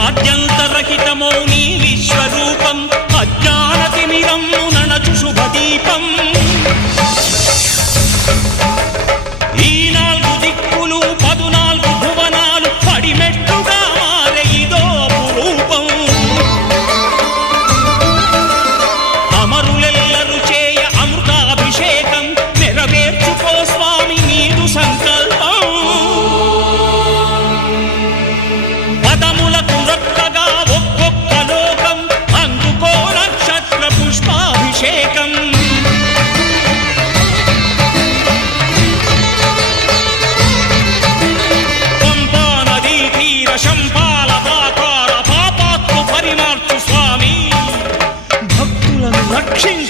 ఆద్యంతరహితమౌ నీ విశ్వరూపం అజ్ఞానతిమిరమ్ము నణచు శుభదీపం ఈ 4 దిక్కులు 14 భువనాలు పడిమెట్టుగా మారే ఇదో అపురూపం అమరులెల్లరు చేయ అమృతాభిషేకం నెరవేర్చుకో స్వామి నీదు సంకల్పం పదములకు రక్కగా ఒక్కొక్క లోకం అందుకో నక్షత్ర పుష్పాభిషేకం శంపాల పాతాల పాపాత్ము పరిమార్చు స్వామి భక్తులను రక్షించు